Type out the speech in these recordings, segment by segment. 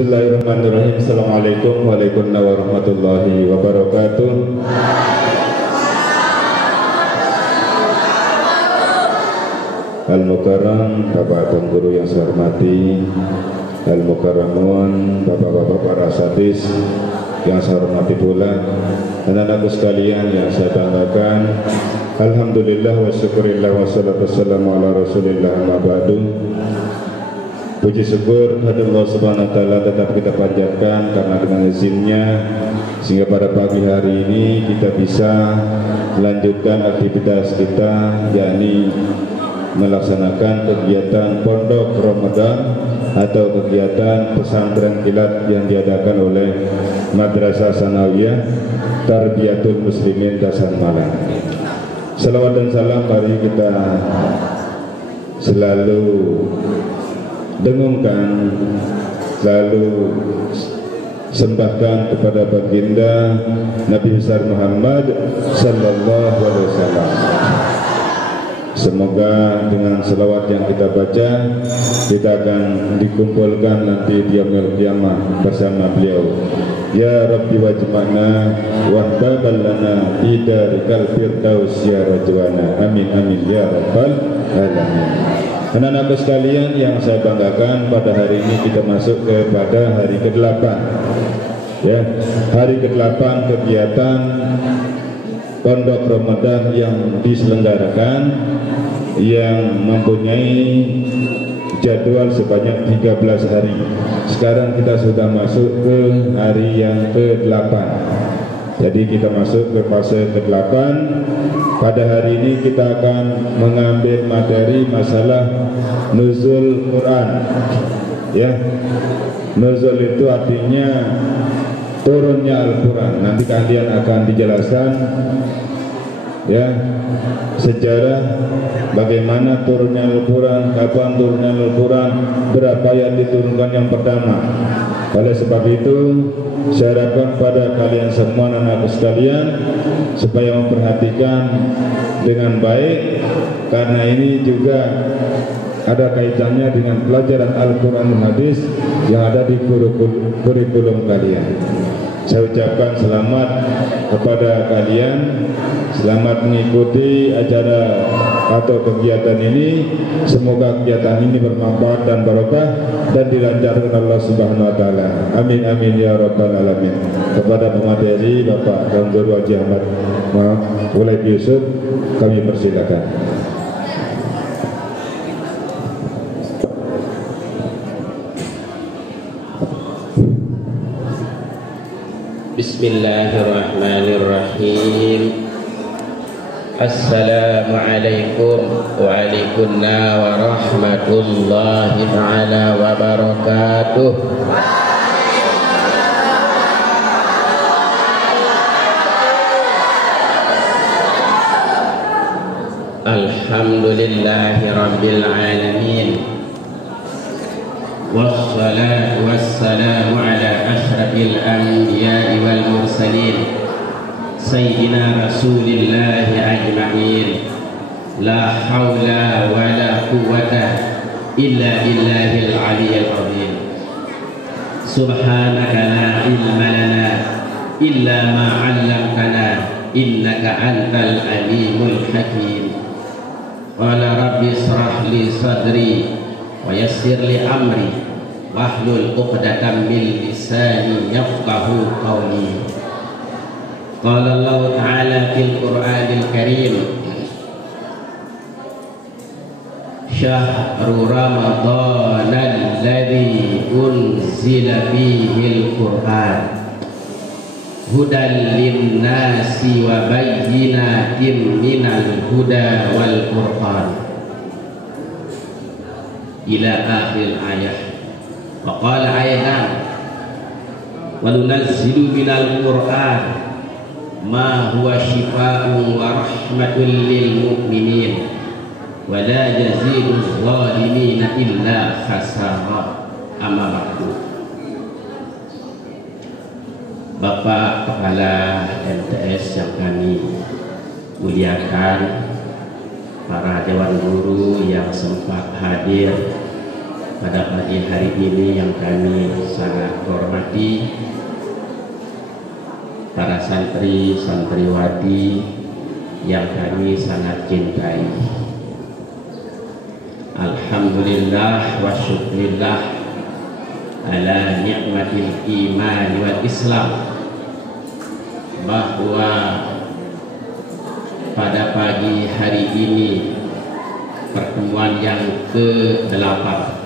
Bismillahirrahmanirrahim. Assalamualaikum warahmatullahi wabarakatuh. Al-Mukarram, Bapak Tuan Guru yang saya hormati, Al-Mukarramun, Bapak-bapak para asatidz yang saya hormati pula, dan anakku sekalian yang saya banggakan. Alhamdulillah wa syukurillah wa salatu wassalamu ala rasulillah amma ba'du. Puji syukur kepada Allah Subhanahu wa taala tetap kita panjatkan karena dengan izinnya sehingga pada pagi hari ini kita bisa melanjutkan aktivitas kita, yakni melaksanakan kegiatan Pondok Ramadan atau kegiatan pesantren kilat yang diadakan oleh Madrasah Sanawiyah Tarbiyatul Muslimin Tasikmalaya. Salawat dan salam mari kita selalu dengungkan, selalu sembahkan kepada baginda Nabi besar Muhammad sallallahu alaihi wasallam. Semoga dengan selawat yang kita baca kita akan dikumpulkan nanti di yaumil qiyamah bersama beliau. Ya Rabbi wajma'na wahbabal lana fi darikal firdaus ya rajwana. Amin amin ya rabbal alamin. Anak-anakku sekalian yang saya banggakan, pada hari ini kita masuk kepada hari ke-8. Ya, hari ke-8 kegiatan Pondok Ramadan yang diselenggarakan, yang mempunyai jadwal sebanyak 13 hari. Sekarang kita sudah masuk ke hari yang ke-8. Jadi kita masuk ke fase ke-8. Pada hari ini kita akan mengambil materi masalah nuzul Quran. Ya, nuzul itu artinya turunnya Al-Quran. Nanti kalian akan dijelaskan ya sejarah bagaimana turunnya Al-Quran, kapan turunnya Al-Quran, berapa yang diturunkan yang pertama. Oleh sebab itu saya harapkan pada kalian semua anak-anakku sekalian supaya memperhatikan dengan baik, karena ini juga ada kaitannya dengan pelajaran Al-Quran dan Hadis yang ada di kurikulum kalian. Saya ucapkan selamat kepada kalian, selamat mengikuti acara atau kegiatan ini. Semoga kegiatan ini bermanfaat dan barokah dan dilancarkan Allah Subhanahu wa taala. Amin amin ya rabbal alamin. Kepada pemateri Bapak Tuan Guru Haji Ahmad Wulaid Yusuf kami persilakan. Bismillahirrahmanirrahim. Assalamualaikum waalaikumsalam warahmatullahi ta'ala wabarakatuh. Alhamdulillahi rabbil alamin. Wassalatu wassalamu ala ashrafil anbiya'i wal mursalin Sayyidina Rasulillahi ajma'in. La hawla wa la quwwata illa billahil aliyyil azim. Subhanaka la ilma lana illa ma 'allamtana innaka antal alimul hakim. Qala rabbi israh li sadri wa yassir li amri wahlul 'uqdatam min lisani yafqahu qawli. Qala Allah ta'ala fil Qur'anil Karim, Syahru Ramadhan alladzi unzila fihil Qur'an hudan linnasi wa bayyinatin minal huda wal Qur'an ila akhir ayat. Wa qala ayatan wa nunazzilu minal Qur'an ma huwa shifaa'un wa rahmatun lil mu'minin wa la yazidu adh-dhalimina illa khasara. Amma ba'du. Bapak Kepala MTS yang kami muliakan, para dewan guru yang sempat hadir pada pagi hari ini yang kami sangat hormati, para santri santriwati yang kami sangat cintai. Alhamdulillah wa syukurillah ala nikmatil iman wal Islam, bahwa pada pagi hari ini pertemuan yang ke-8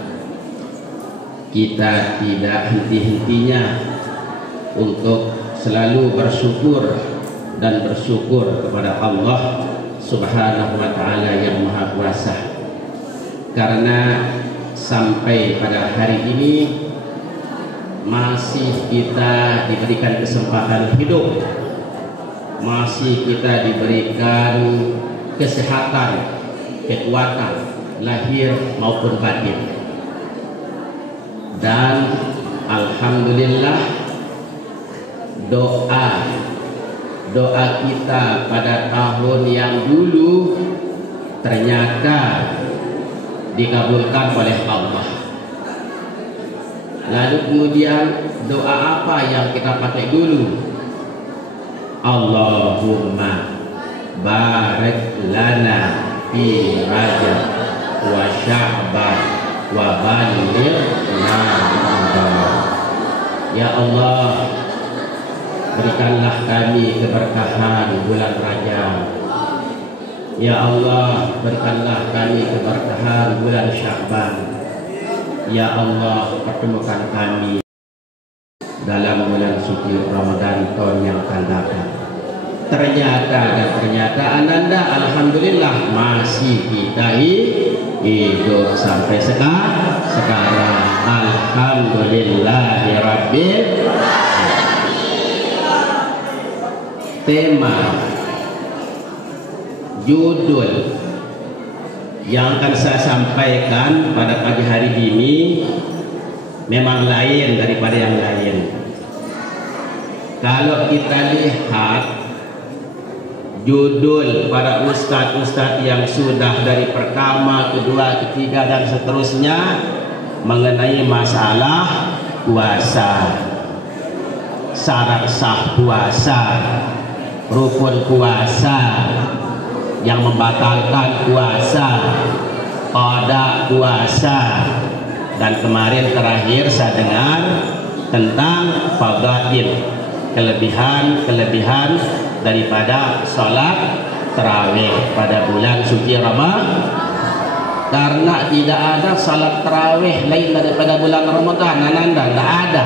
kita tidak henti-hentinya untuk selalu bersyukur dan bersyukur kepada Allah Subhanahu wa Ta'ala yang Maha Kuasa, karena sampai pada hari ini masih kita diberikan kesempatan hidup, masih kita diberikan kesehatan, kekuatan lahir maupun batin. Dan alhamdulillah doa kita pada tahun yang dulu ternyata dikabulkan oleh Allah. Lalu kemudian doa apa yang kita pakai dulu? Allahumma barik lana fi Rajab wa Sya'ban wa ballighna Ramadan. Ya Allah, berikanlah kami keberkahan bulan Rajab. Ya Allah, berikanlah kami keberkahan bulan Sya'ban. Ya Allah, pertemukan kami dalam bulan suci Ramadan tahun yang akan datang. Ternyata ananda, alhamdulillah masih kita hidup sampai sekarang. Alhamdulillahirabbil alamin. Tema judul yang akan saya sampaikan pada pagi hari ini memang lain daripada yang lain. Kalau kita lihat judul para ustadz-ustadz yang sudah dari pertama, kedua, ketiga dan seterusnya mengenai masalah puasa, syarat sah puasa, rukun puasa, yang membatalkan puasa, qada puasa, dan kemarin terakhir saya dengar tentang fadail, kelebihan daripada sholat tarawih pada bulan suci Ramadan. Karena tidak ada sholat tarawih lain daripada bulan Ramadan, ananda, tidak ada.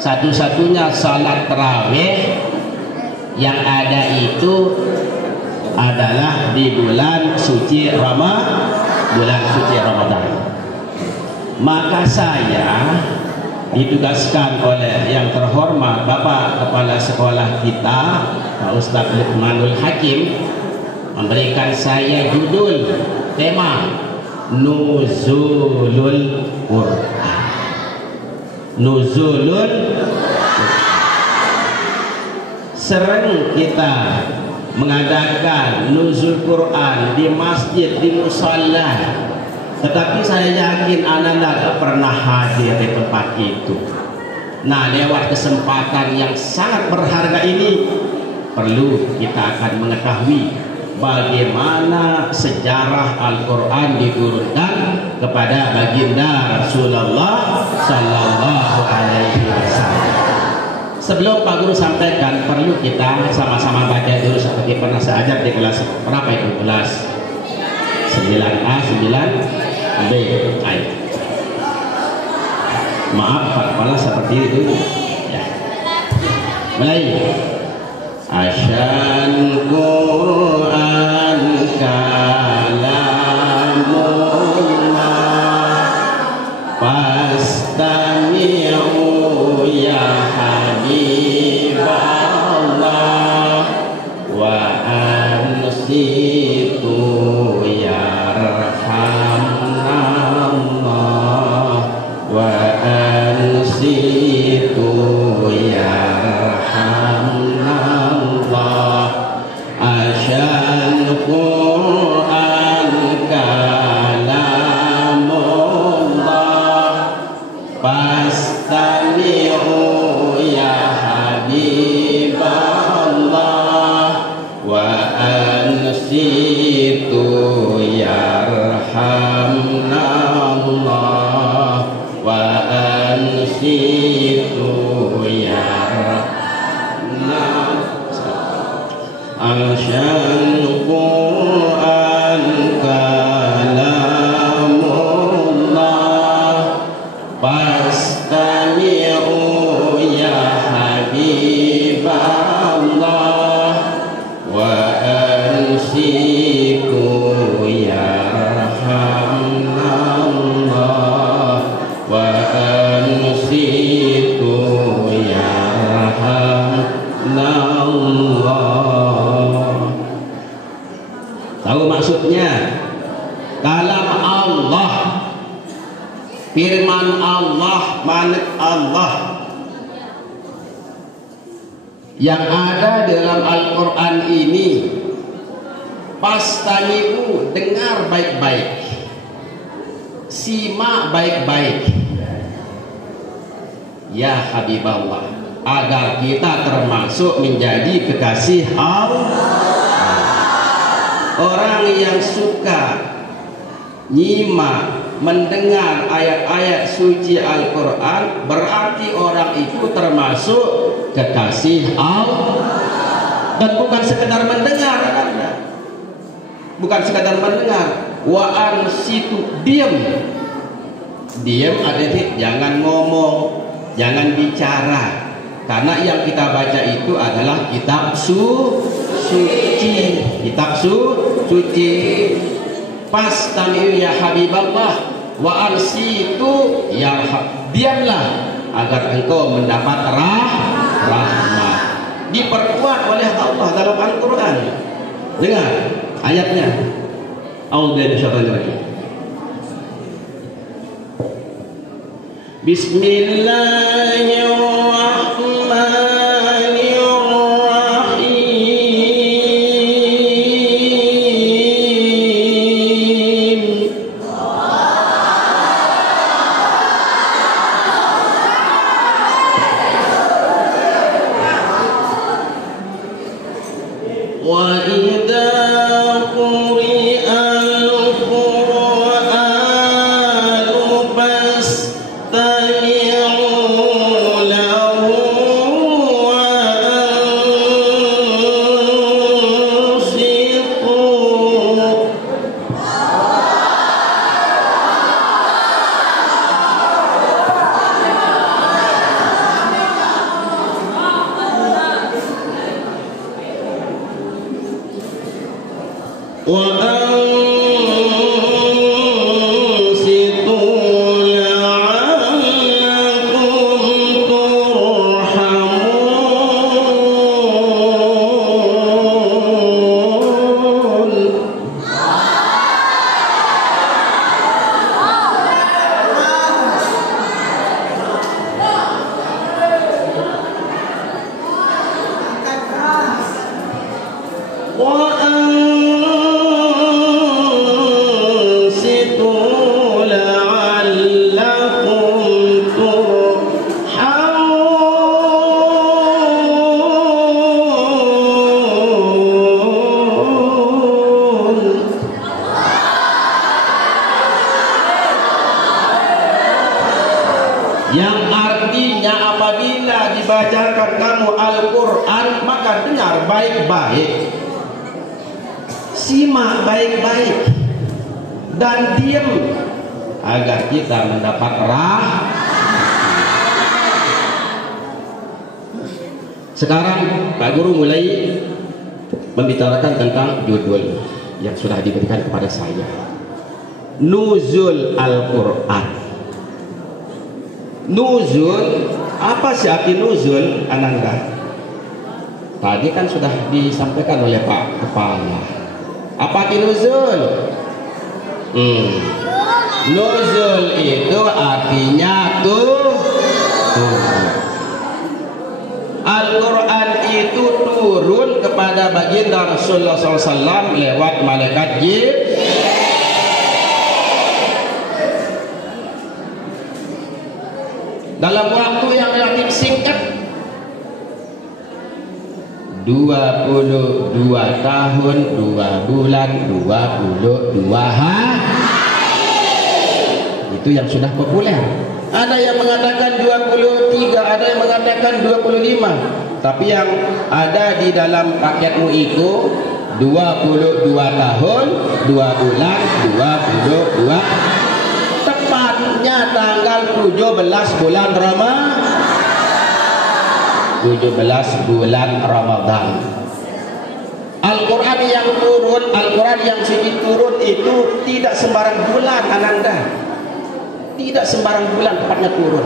Satu-satunya sholat tarawih yang ada itu adalah di bulan suci Ramadan. Maka saya ditugaskan oleh yang terhormat Bapak Kepala Sekolah kita, Pak Ustadz Luqmanul Hakim, memberikan saya judul tema Nuzulul Quran. Nuzulul sering kita mengadakan nuzul Quran di masjid, di musalla, tetapi saya yakin anda tidak pernah hadir di tempat itu. Nah, lewat kesempatan yang sangat berharga ini, perlu kita akan mengetahui bagaimana sejarah Al-Quran diturunkan kepada baginda Rasulullah Sallallahu Alaihi Wasallam. Sebelum Pak Guru sampaikan, perlu kita sama-sama baca dulu seperti pernah saya ajar di kelas berapa itu? Kelas 9A, 9B. Ayo. Maaf Pak Kepala seperti itu ya. Mulai. Asyan Quran kalamullah fastami'u ya habiballah wa ansitu ya rahmanallah wa ansitu ya rahmanallah. Asyal Quran yarhamna Allah wa ansitu yarhamna Al-Syan Quran kalamullah Fastami'u ya Habiballah wa ansiku yarhamnallah wa ansiku yarhamnallah. Tahu maksudnya? Kalam Allah, firman Allah, manat Allah yang ada dalam Al-Quran ini. Pastami'u, dengar baik-baik, simak baik-baik ya Habiballah, agar kita termasuk menjadi kekasih Allah. Orang yang suka nyimak, mendengar ayat-ayat suci Al-Quran, berarti orang itu termasuk kekasih Allah. Dan bukan sekedar mendengar, bukan sekedar mendengar. Wa ansitu, diam. Diam artinya jangan ngomong, jangan bicara, karena yang kita baca itu adalah kitab suci, kitab suci. Pastami'u ya Habiballah wa ansitu yarham, diamlah agar engkau mendapat rahmat. Diperkuat oleh Allah dalam Al-Quran. Dengar ayatnya. A'udzubillahi minasyaitonir rajim. Bismillahirrahmanirrahim. Wa idza quri'al Qur'anu fastami'u lahu wa ansitu. Wa ansitu la'allakum turhamun. Wa ansitu la'allakum turhamun. Yang artinya apabila dibacakan kamu Al-Quran, maka dengar baik-baik, simak baik-baik, dan diam agar kita mendapat Sekarang Pak Guru mulai membicarakan tentang judul yang sudah diberikan kepada saya, Nuzul Al-Quran. Nuzul, apa sih arti nuzul, Ananda? Tadi kan sudah disampaikan oleh Pak Kepala. Apa arti nuzul? Nuzul itu artinya turun. Al-Quran itu turun kepada baginda Rasulullah SAW lewat malaikat Jibril. Dalam waktu yang relatif singkat, 22 tahun 2 bulan 22 hari. Itu yang sudah populer. Ada yang mengatakan 23, ada yang mengatakan 25. Tapi yang ada di dalam paketmu itu 22 tahun 2 bulan 22. Tepatnya tanggal 17 bulan Ramadan. 17 bulan Ramadan. Al-Quran yang turun, Al-Quran yang suci turun itu tidak sembarang bulan, Ananda. Tidak sembarang bulan tempatnya turun.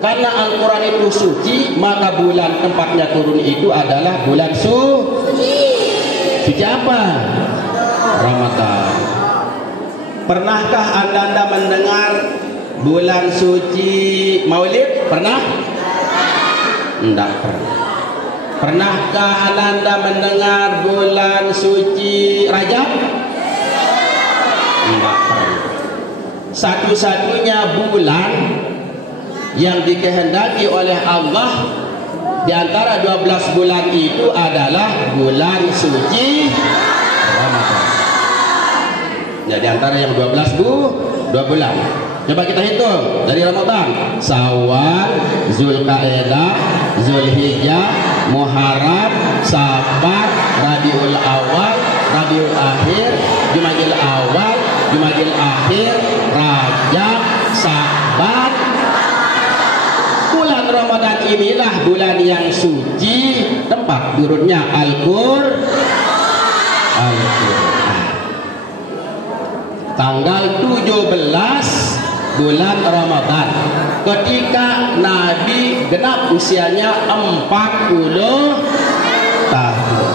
Karena Al-Quran itu suci, maka bulan tempatnya turun itu adalah bulan suci. Suci apa? Ramadan. Pernahkah Anda mendengar bulan suci Maulid? Pernah? Tidak pernah. Pernahkah Anda mendengar bulan suci Rajab? Tidak pernah. Satu-satunya bulan yang dikehendaki oleh Allah di antara 12 bulan itu adalah bulan suci Ramadan. Ya, di antara yang 2 bulan. Coba kita hitung dari Ramadan: Syawal, Zulqa'dah, Zulhijjah, Muharram, Safar, Rabiul Awal, Rabiul Akhir, Jumadil Awal, Jumadil Akhir, Rajab, Sya'ban. Bulan Ramadan inilah bulan yang suci, tempat turunnya Al-Qur'an. Tanggal 17 bulan Ramadan, ketika Nabi genap usianya 40 tahun.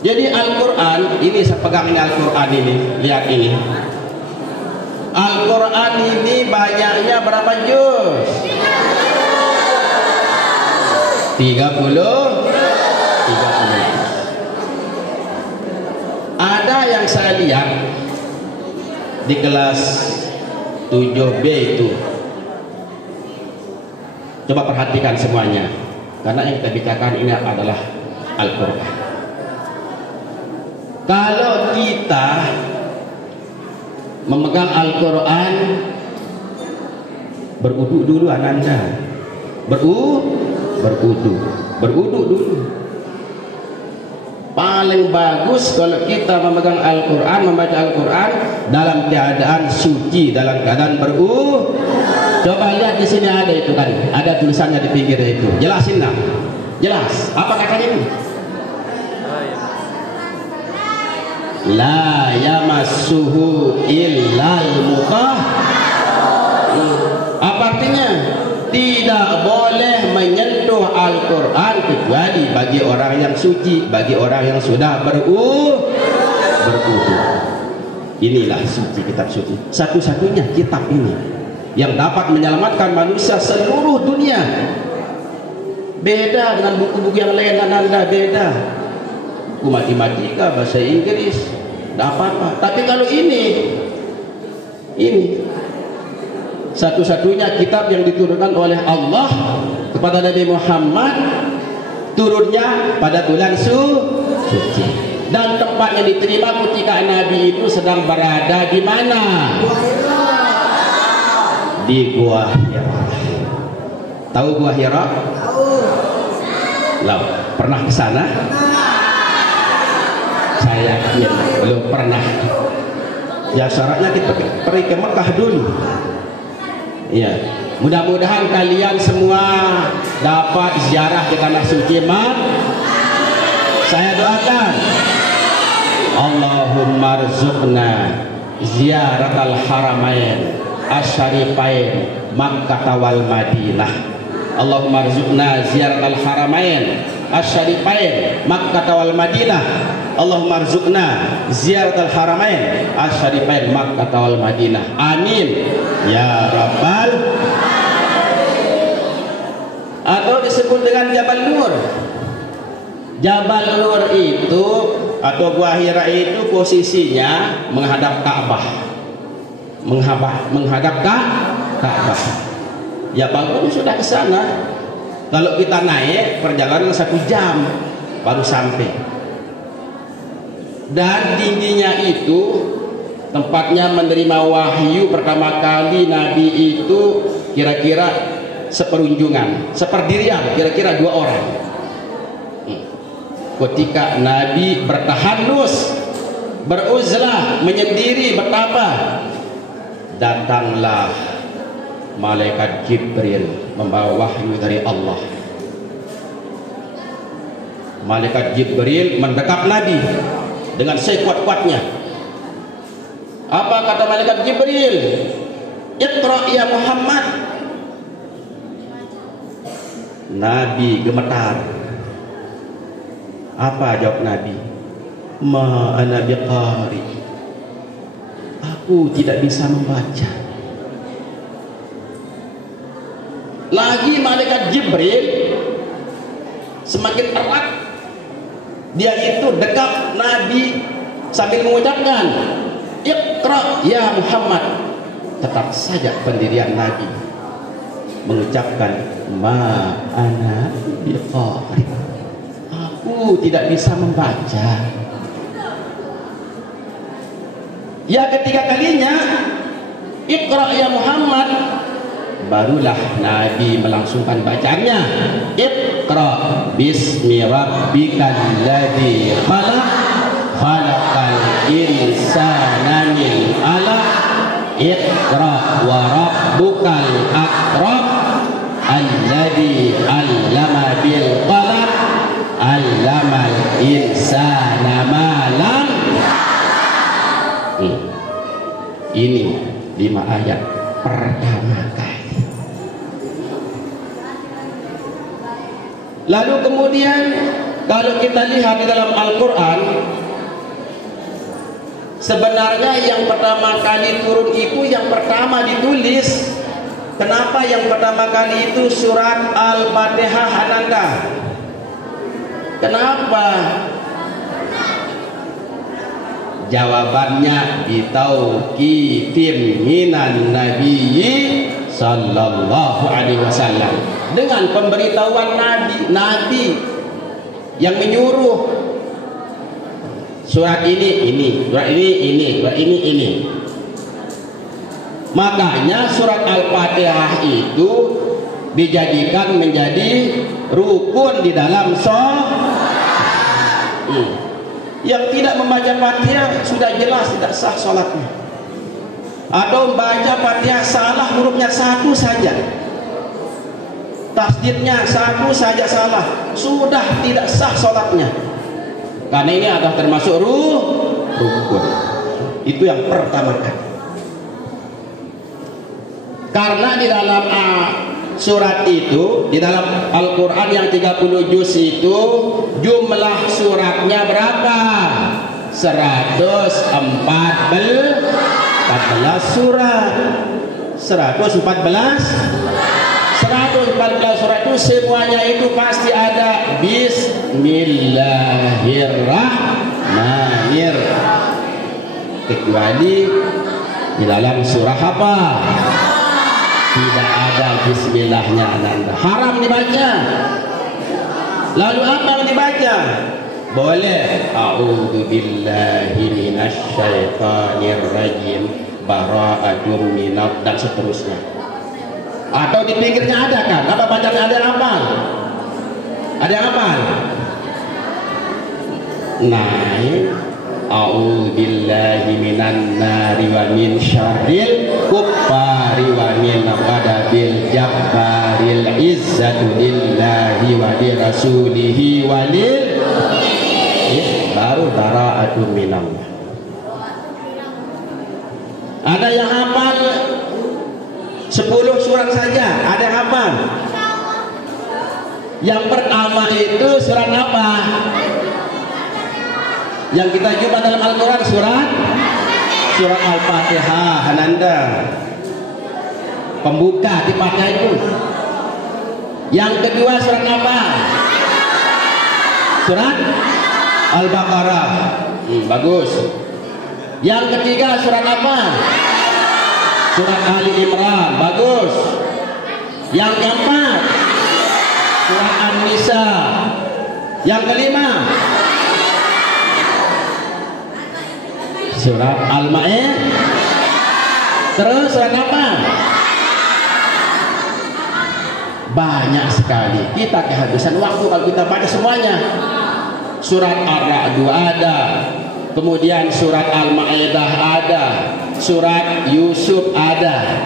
Jadi Al-Quran ini, saya pegang ini Al-Quran ini, lihat ini. Al-Quran ini banyaknya berapa juz? 30. Ada yang saya lihat di kelas 7B itu. Coba perhatikan semuanya, karena yang kita bicarakan ini adalah Al-Quran. Kalau kita memegang Al-Quran, berudu dulu Ananda. Berudu dulu. Paling bagus kalau kita memegang Al-Quran, membaca Al-Quran dalam keadaan suci, dalam keadaan Coba lihat di sini ada itu kan, ada tulisannya di pinggir itu. Jelasin lah, jelas. Apa katanya ini? La yamassuhu illal mutahharun. Apa artinya? Tidak boleh menyentuh Al-Quran kecuali bagi orang yang suci, bagi orang yang sudah berudu. Inilah suci, kitab suci. Satu-satunya kitab ini yang dapat menyelamatkan manusia seluruh dunia. Beda dengan buku-buku yang lain, Anda beda. Buku matematika, bahasa Inggris, tidak apa-apa. Tapi kalau ini satu-satunya kitab yang diturunkan oleh Allah kepada Nabi Muhammad, turunnya pada bulan suci, dan tempatnya diterima ketika Nabi itu sedang berada di mana? Di Gua Hira. Tahu Gua Hira? Tahu. Pernah ke sana? Saya yakin belum pernah. Ya syaratnya kita pergi ke Mekah dulu. Ya, mudah-mudahan kalian semua dapat ziarah di tanah suci Saya doakan, Allahumma rzuqna ziyaratal haramain asyarifain Makkah wal Madinah. Allahumma rzuqna ziyaratal haramain asyarifain Makkah wal Madinah. Allahumma rzuqna ziyaratal haramain asyarifain Makkah wal Madinah. Amin ya rabbal. Atau disebut dengan Jabal Nur. Jabal Nur itu atau Gua Hira itu posisinya menghadap Ka'bah. Menghadap Ka'bah. Ya Bang sudah ke sana. Kalau kita naik perjalanan 1 jam baru sampai. Dan tingginya itu tempatnya menerima wahyu pertama kali Nabi itu kira-kira seperunjungan, seperdirian, kira-kira 2 orang. Ketika Nabi bertahanus, beruzlah, menyendiri, bertapa, datanglah malaikat Jibril membawa wahyu dari Allah. Malaikat Jibril mendekap Nabi dengan sekuat-kuatnya. Apa kata malaikat Jibril? Iqra ya Muhammad. Nabi gemetar. Apa jawab Nabi? Ma ana biqari. Aku tidak bisa membaca. Lagi malaikat Jibril semakin erat. Dia itu dekap Nabi sambil mengucapkan Iqra ya Muhammad. Tetap saja pendirian Nabi mengucapkan ma ana biqari. Aku tidak bisa membaca. Ya ketiga kalinya Iqra ya Muhammad, barulah Nabi melangsungkan bacaannya. Iqra bismi rabbikal ladzi khalaq, khalaqal insana min 'alaq. Iqra wa rabbukal akram, alladzi 'allama bil qalam, 'allamal insana ma lam. Ini 5 ayat pertama kali. Lalu kemudian kalau kita lihat di dalam Al-Quran, sebenarnya yang pertama kali turun itu yang pertama ditulis. Kenapa yang pertama kali itu surat Al-Fatihah Ananda? Kenapa? Jawabannya bitauqifin minan nabiyyi sallallahu alaihi wasallam, dengan pemberitahuan Nabi yang menyuruh surat ini, surat ini, surat ini. Makanya surat Al-Fatihah itu dijadikan menjadi rukun di dalam sholat. Yang tidak membaca Fatihah sudah jelas tidak sah sholatnya. Atau membaca Fatihah salah, hurufnya 1 saja, tasdidnya 1 saja salah, sudah tidak sah sholatnya. Karena ini adalah termasuk rukun. Itu yang pertama kali. Karena di dalam surat itu, di dalam Al-Quran yang 30 juz itu jumlah suratnya berapa? 114 surat. 114 surat itu semuanya itu pasti ada Bismillahirrahmanirrahim, kecuali di dalam surah apa? Tidak ada bismillahnya Ananda, haram dibaca. Lalu apa yang dibaca? Boleh a'udzu billahi minasyaitonir rajim, bara'atun minad, dan seterusnya. Atau di pinggirnya ada kan? Apa bacaan? Ada apa? Ada apa? Naik a'udzu billahi minan nari wa min syarril kuffari wa min ghadabil jabbaril izzatu lillahi wa li rasulihi wa lil, baru bara'atun minallah. Ada yang hafal 10 surat saja, ada hafal. Yang pertama itu surat apa? Yang kita jumpa dalam Al-Quran, surat Al-Fatihah Ananda, pembuka di Fatihah itu. Yang kedua surat apa? Surat Al-Baqarah. Bagus. Yang ketiga surat apa? Surat Ali Imran. Bagus. Yang keempat Surat An-Nisa. Yang kelima, surat Al-Ma'idah. Terus surat apa? Banyak sekali. Kita kehabisan waktu kalau kita baca semuanya. Surat Ar-Ra'd ada, kemudian surat Al-Ma'idah ada, surat Yusuf ada,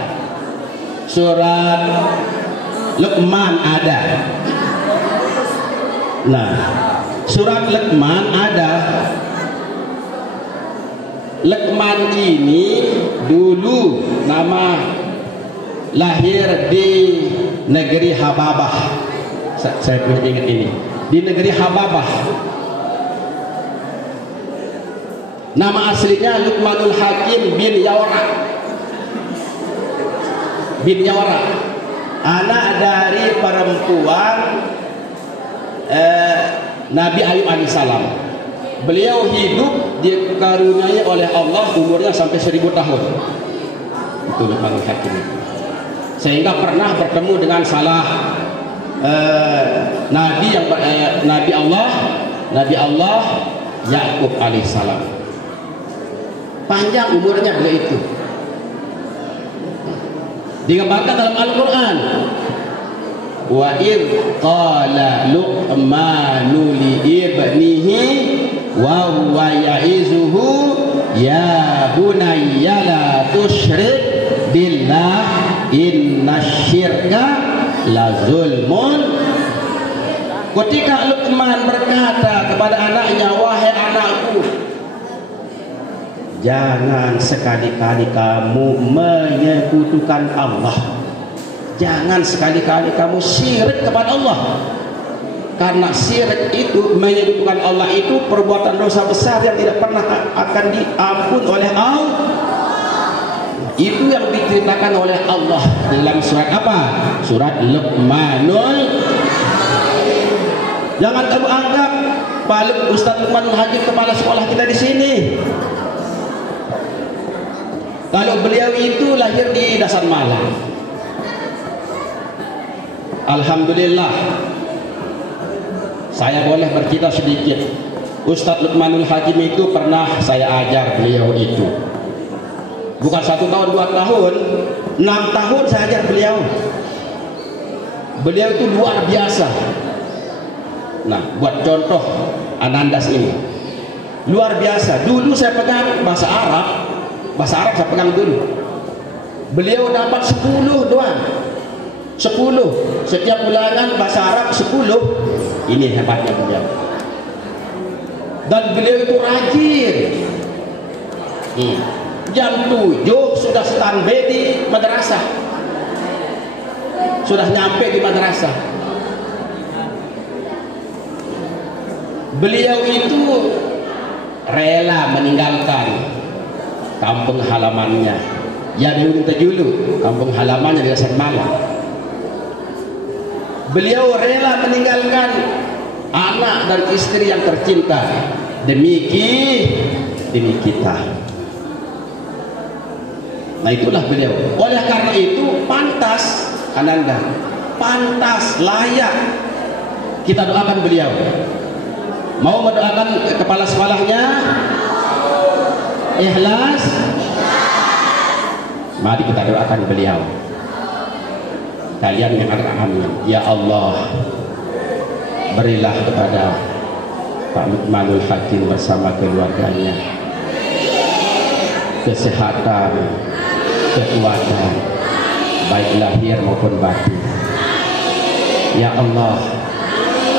surat Luqman ada. Nah, surat Luqman ada. Luqman ini dulu nama lahir di negeri Hababah. Saya punya ingat ini, di negeri Hababah. Nama aslinya Luqmanul Hakim bin Yawra. Bin Yawra, anak dari perempuan Nabi Ayub alaihissalam. Beliau hidup dikaruniai oleh Allah umurnya sampai 1000 tahun. Itu Luqmanul Hakim. Sehingga pernah bertemu dengan salah Nabi yang Nabi Allah Yakub alaihissalam. Panjang umurnya beliau itu. Digambarkan dalam Al-Quran. Wa idh qala Luqmanu li ibnihi wa huwa ya'izuhu ya bunayya la tusyrik billah innasyirka la zulmun. Ketika Luqman berkata kepada anaknya, wahai anakku, jangan sekali-kali kamu menyekutukan Allah. Jangan sekali-kali kamu syirik kepada Allah. Karena syirik itu, menyekutukan Allah itu perbuatan dosa besar yang tidak pernah akan diampun oleh Allah. Itu yang diceritakan oleh Allah dalam surat apa? Surat Luqmanul. Jangan kamu anggap Pak Ustaz Luqmanul Hakim kepala sekolah kita di sini. Kalau beliau itu lahir di Dasar Malang. Alhamdulillah, saya boleh bercerita sedikit. Ustaz Luqmanul Hakim itu pernah saya ajar beliau itu. Bukan 1 tahun, 2 tahun, 6 tahun saya ajar beliau. Beliau itu luar biasa. Nah, buat contoh Anandas ini luar biasa. Dulu saya pegang bahasa Arab saya pegang dulu. Beliau dapat 10 doang. 10 setiap ulangan bahasa Arab 10. Ini hebatnya beliau. Dan beliau itu rajin. Jam 7 sudah standby di madrasah. Sudah nyampe di madrasah. Beliau itu rela meninggalkan kampung halamannya. Ya dulu kampung halamannya di Dasar Malang. Beliau rela meninggalkan anak dan istri yang tercinta demi kita. Nah, itulah beliau. Oleh karena itu pantas, Ananda, pantas, layak kita doakan beliau. Mau mendoakan kepala sekolahnya? Ikhlas? Mari kita doakan beliau. Kalian yang amin. Ya Allah, berilah kepada Pak Luqmanul Hakim bersama keluarganya kesehatan, kekuatan, baik lahir maupun batin. Ya Allah,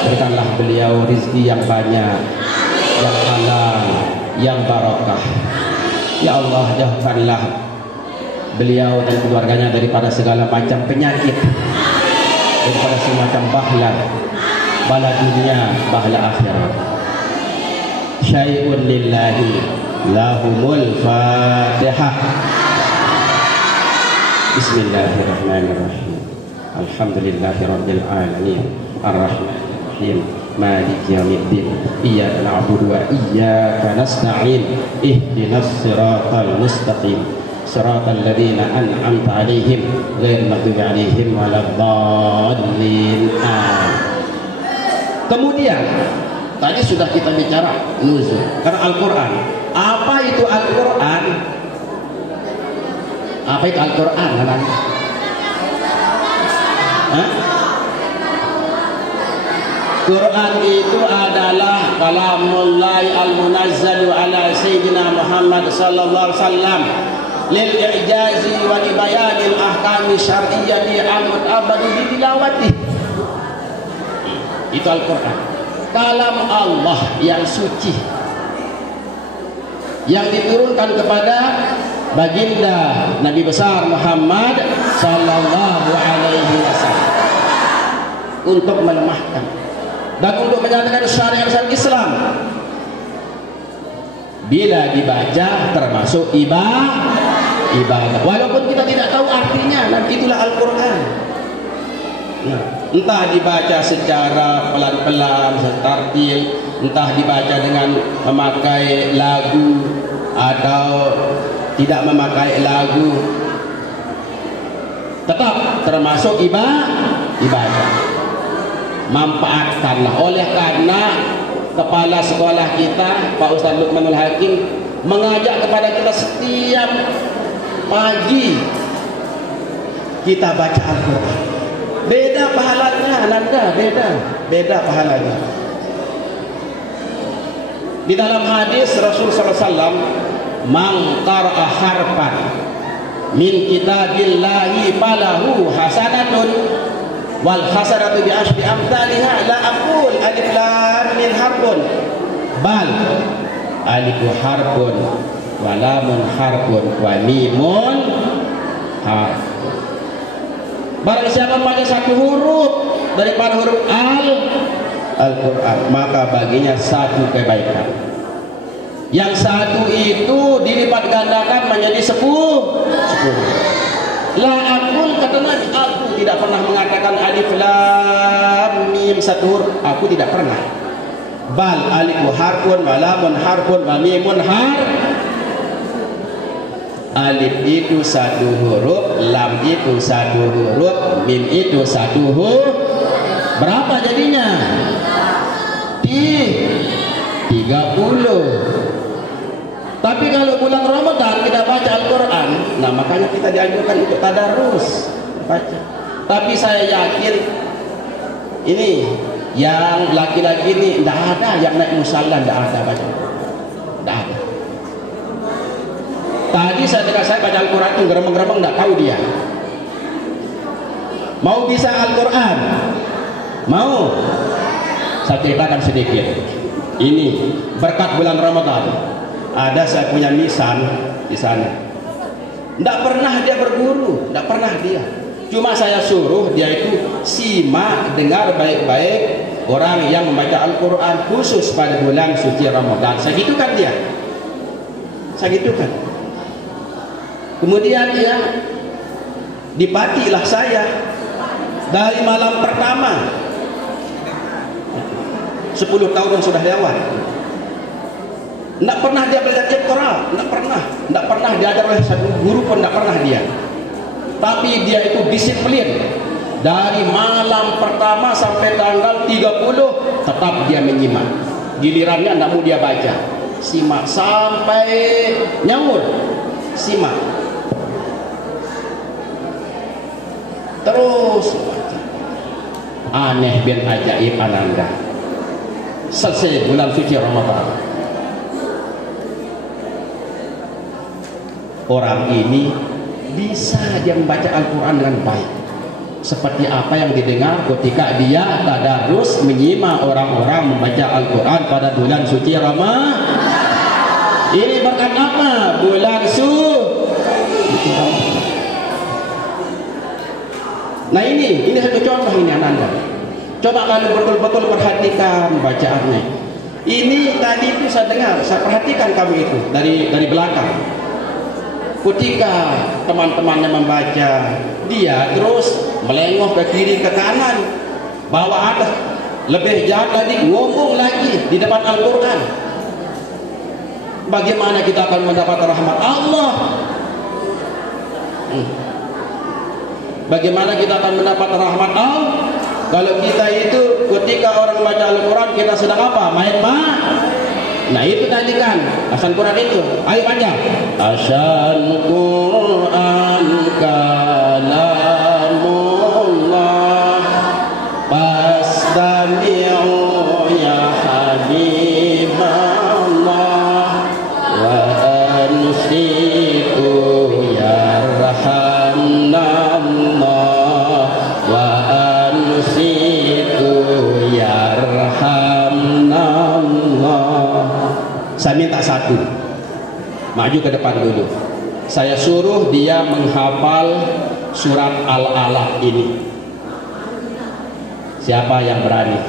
berikanlah beliau rezeki yang banyak, yang halal, yang barakah. Ya Allah, jauhkanlah beliau dan keluarganya daripada segala macam penyakit, daripada semacam bala dunia, bala akhirat. Syai'un lillahi lahumul fatihah. Bismillahirrahmanirrahim. Alhamdulillahirabbil alamin. Arrahmanirrahim. Maliki yaumiddin. Iyyaka na'budu wa iyyaka nasta'in. Ihdinas siratal mustaqim. Siratal ladzina an'amta 'alaihim ghairil maghdubi 'alaihim waladdallin. Amin. Kemudian tadi sudah kita bicara nuzul karena Al-Quran. Apa itu Al-Quran? Apa itu Al-Quran? Quran itu adalah kalamullah al-munazzalu ala sayyidina Muhammad sallallahu alaihi wasallam lil i'jazi wa li bayanil ahkami syar'iyyati al-mutabadi bi tilawati. Itu Al-Quran, kalam Allah yang suci yang diturunkan kepada baginda Nabi besar Muhammad sallallahu alaihi wasallam untuk melemahkan dan untuk menyatakan syariat Islam. Bila dibaca termasuk ibadah, walaupun kita tidak tahu artinya, dan itulah Al-Quran. Nah, entah dibaca secara pelan-pelan, setartil, entah dibaca dengan memakai lagu atau tidak memakai lagu, tetap termasuk ibadah. Manfaatkanlah. Oleh karena kepala sekolah kita Pak Ustaz Luqmanul Hakim mengajak kepada kita setiap pagi kita baca Al-Quran. Beda pahalanya, Ananda, beda pahalanya. Di dalam hadis Rasul sallallahu alaihi wasallam, "Man qara'a harfan min kitabillahi falahu hasanatun wal hasanatu bi asyri amsalha." La aqul alif lam mim harfun, bal alif harfun wa lamun harfun wa mimun harfun. Barang siapa membaca satu huruf daripada huruf Al-Quran, maka baginya satu kebaikan. Yang satu itu dilipat gandakan menjadi 10. La aqul, kata Nabi, aku tidak pernah mengatakan alif lam mim satu huruf, aku tidak pernah. Bal alif harfun wa lamun harfun wa mimun harfun. Alif itu satu huruf, lam itu satu huruf, mim itu satu huruf. Berapa jadinya? 30. Tapi kalau bulan Ramadan kita baca Al-Quran, nah makanya kita dianjurkan untuk tadarus baca. Tapi saya yakin ini yang laki-laki ini tidak ada yang naik musalla, tidak ada baca, tidak ada. Tadi saya dengar saya baca Al-Quran itu geremeng-geremeng, tidak tahu dia. Mau bisa Al-Quran? Mau? Saya ceritakan sedikit. Ini berkat bulan Ramadan. Ada saya punya nisan di sana. Tidak pernah dia berguru, tidak pernah dia. Cuma saya suruh dia itu simak, dengar baik-baik orang yang membaca Al-Quran khusus pada bulan suci Ramadan. Saya gitukan dia. Saya gitukan. Kemudian ya dipatilah saya dari malam pertama. 10 tahun sudah lewat. Tidak pernah dia belajar Iqra, tidak pernah diajar oleh satu guru pun, tidak pernah dia. Tapi dia itu disiplin. Dari malam pertama sampai tanggal 30 tetap dia menyimak. Gilirannya tidak mau dia baca, simak sampai nyaur, simak. Terus aneh bin ajaib Ananda. Selesai bulan suci Ramadan, orang ini bisa dia membaca Al-Quran dengan baik, seperti apa yang didengar ketika dia tadarus menyimak orang-orang membaca Al-Quran pada bulan suci Ramadan. Ini berkat apa? Bulan suci Ramadan. Nah ini satu contoh ini Ananda. Coba kalau betul-betul perhatikan bacaannya. Ini tadi itu saya dengar, saya perhatikan kamu itu dari belakang. Ketika teman-temannya membaca, dia terus melengok ke kiri ke kanan, bawa ada lebih jahat lagi, ngomong lagi di depan Al-Quran. Bagaimana kita akan mendapat rahmat Allah? Bagaimana kita akan mendapat rahmat Allah? Kalau kita itu ketika orang baca Al-Quran kita sedang apa? Main nah itu tadi kan asal Quran itu. Ayo baca. Asal Quran kalamullah fastami'u ya habiballah wa ansitu ya rahamnallah wa ansitu ya rahamnallah. Saya minta satu, maju ke depan dulu. Saya suruh dia menghafal surat Al-Alaq ini. Siapa yang berani?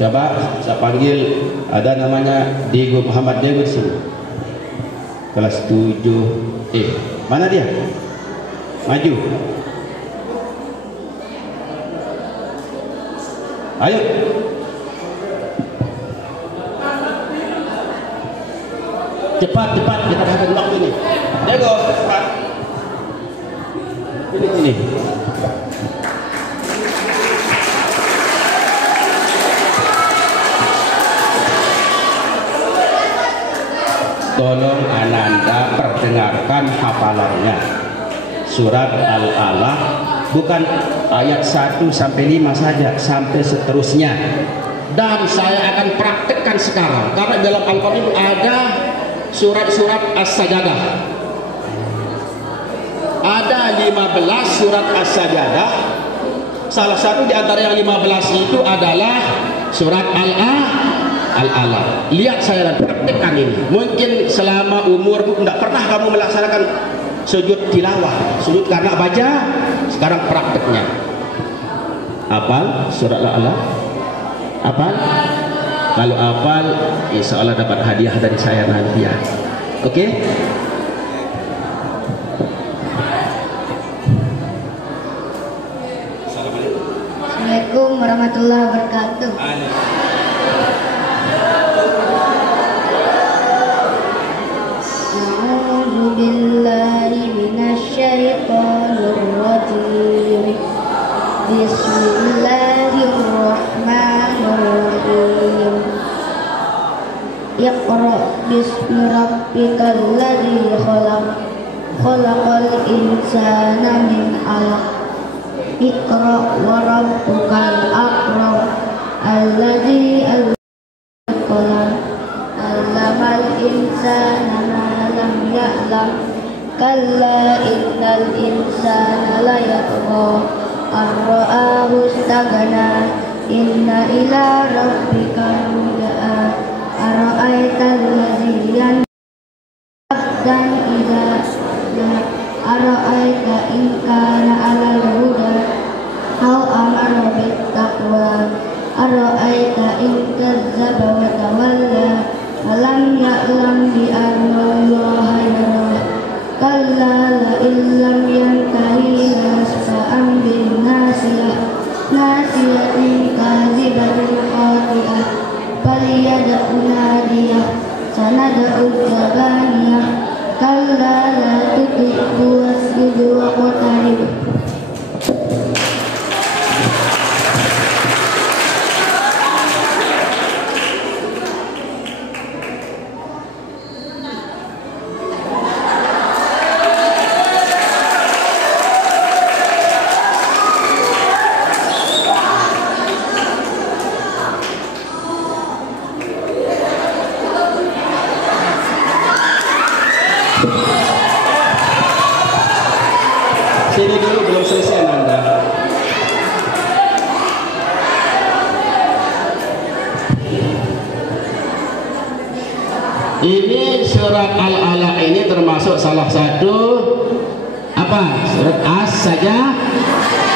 Coba saya panggil, ada namanya Diego Muhammad Diego sini. Kelas 7. Mana dia? Maju. Ayo. Cepat kita habis waktu ini. Diego, cepat. Ini. Tolong Ananda perdengarkan hafalannya. Surat Al-Alaq bukan ayat 1 sampai 5 saja, sampai seterusnya. Dan saya akan praktekkan sekarang karena dalam Al-Quran itu ada surat-surat As-Sajadah. Ada 15 surat As-Sajadah. Salah satu di antara yang 15 itu adalah surat Al-Alaq. Lihat saya dan praktekkan ini. Mungkin selama umurmu tidak pernah kamu melaksanakan sujud tilawah, sujud karena baca. Sekarang prakteknya. Hafal surat Al-Alaq? Hafal? Kalau hafal, insya Allah dapat hadiah dari saya nanti ya. Oke? Assalamualaikum warahmatullahi wabarakatuh. A'udzu billahi minasyaitonir rajim. Bismillahirrahmanirrahim. Iqra bismi rabbikal ladzi khalaq. Khalaqal insana min 'alaq. Iqra wa rabbukal akram. Alladzi 'allama 'allamal insana ma lam ya'lam. Kalla innal insana la yatgha ar-ra'ahu istaghna. Inna ila rabbika ruj'a. Ara'aital ladzi yanzan idza ara'aita in kana 'alal huda aw amara bit taqwa. Ara'aita in kazzaba wa tawalla alam ya'lam bi anna Allaha yara. Kalla la illam yantahi lasfa'an bin nasiyah nasiyatin kazibatin qati'ah faliyad'u nadiyah sanad'u jabaniyah kalla la tuti'hu wasjud waqtarib. Sini dulu, belum selesai Anda. Ini surat Al-Alaq ini termasuk salah satu apa? Surat As-Sajdah.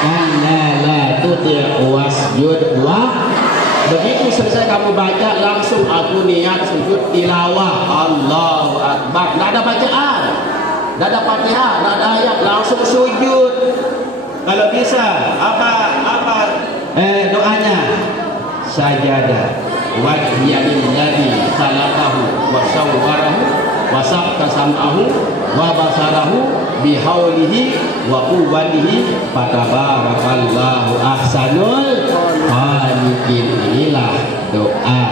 Kalla la tuti' wasjud wa. Begitu selesai kamu baca langsung aku niat sujud tilawah. Allahu Akbar. Tidak ada bacaan, tidak ada Fatihah, tidak ada ayat, langsung sujud. Kalau bisa doanya sajadah wajhiyalilladzi khalaqahu wa sawwarahu wa saqqa sam'ahu wa basarahu bihaulihi wa quwwatihi fatabarakallahu ahsanul khaliqin. Inilah doa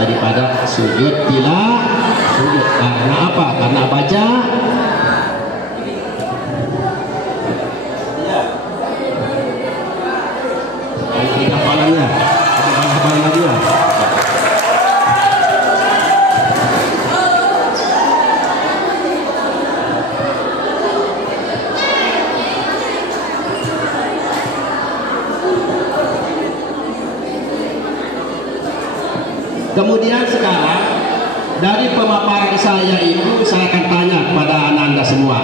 daripada sujud sujud. Karena apa? Karena baca hafalannya, hafalan dia. Kemudian sekarang dari pemaparan saya itu saya akan tanya kepada anda semua.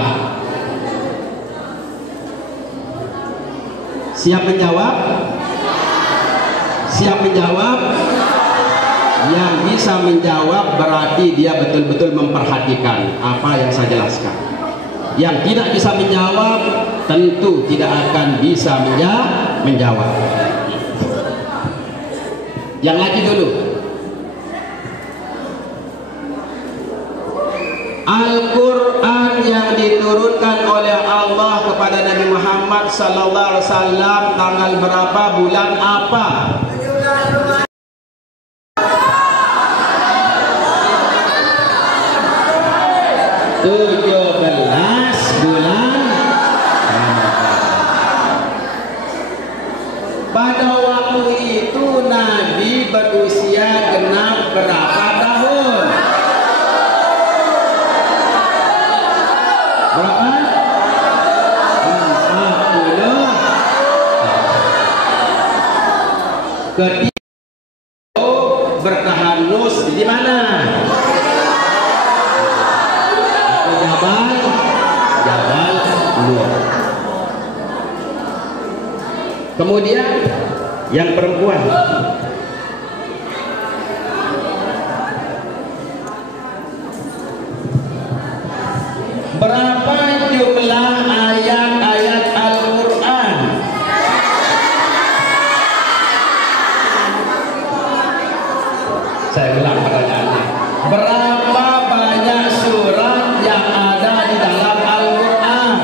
Siap menjawab? Siap menjawab? Yang bisa menjawab berarti dia betul-betul memperhatikan apa yang saya jelaskan. Yang tidak bisa menjawab tentu tidak akan bisa menjawab. Yang lagi dulu. Al-Quran yang diturunkan oleh Allah kepada Nabi Muhammad sallallahu alaihi wasallam tanggal berapa, bulan apa? 17 bulan Ramadan. Pada waktu itu Nabi berusia genap berapa tahun? Berapa? 40. Ketika bertahanus di mana? Jabal Nur. Kemudian yang perempuan. Berapa jumlah ayat-ayat Al-Quran? Saya ulang pertanyaannya. Berapa banyak surat yang ada di dalam Al-Quran?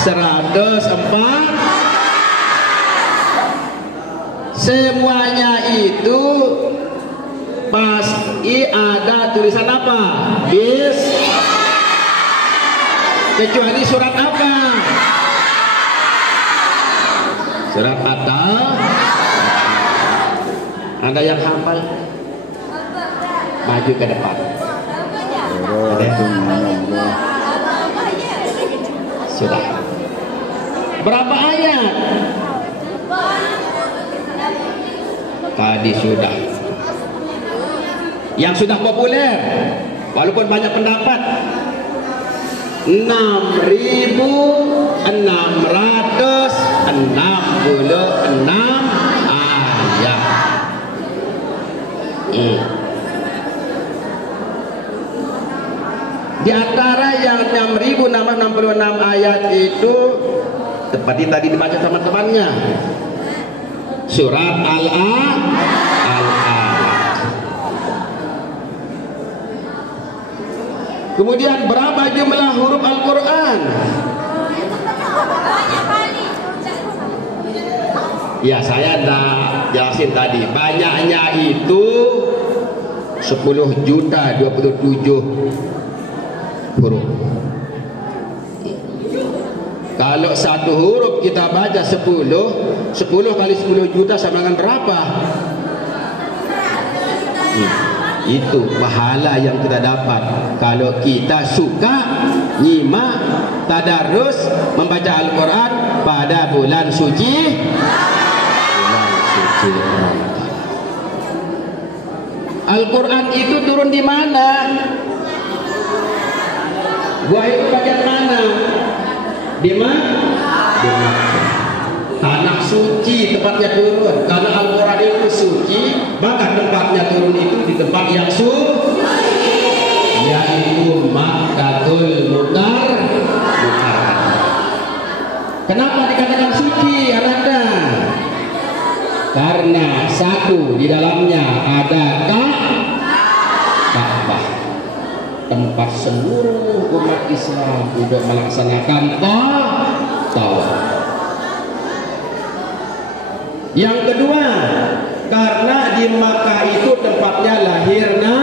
104. Semuanya itu pasti ada tulisan apa? Kecuali surat apa? Surat At-Taubah. Ada yang hafal? Maju ke depan. Sudah. Berapa ayat? Tadi sudah. Yang sudah populer, walaupun banyak pendapat, 6.666 ayat. Di antara yang 6.666 ayat itu seperti tadi dibaca teman-temannya, surat Al-Alaq. Kemudian berapa jumlah huruf Al-Quran? Ya, saya dah jelasin tadi. Banyaknya itu 10.027 huruf. Kalau satu huruf kita baca 10 kali 10 juta sama dengan berapa? Itu pahala yang kita dapat kalau kita suka nyimak tadarus membaca Al-Quran pada bulan suci Ramadan. Al-Quran itu turun di mana? Gua itu bagian mana? Di mana? Tanah suci tempatnya turun. Karena Al-Quran itu suci, maka tempatnya turun itu di tempat yang suci, yaitu Makkatul Mukarramah. Kenapa dikatakan suci, Ananda? Karena satu, di dalamnya ada Ka'bah. tempat seluruh umat Islam untuk melaksanakan tawaf. Yang kedua, karena di Makkah itu tempatnya lahirnya,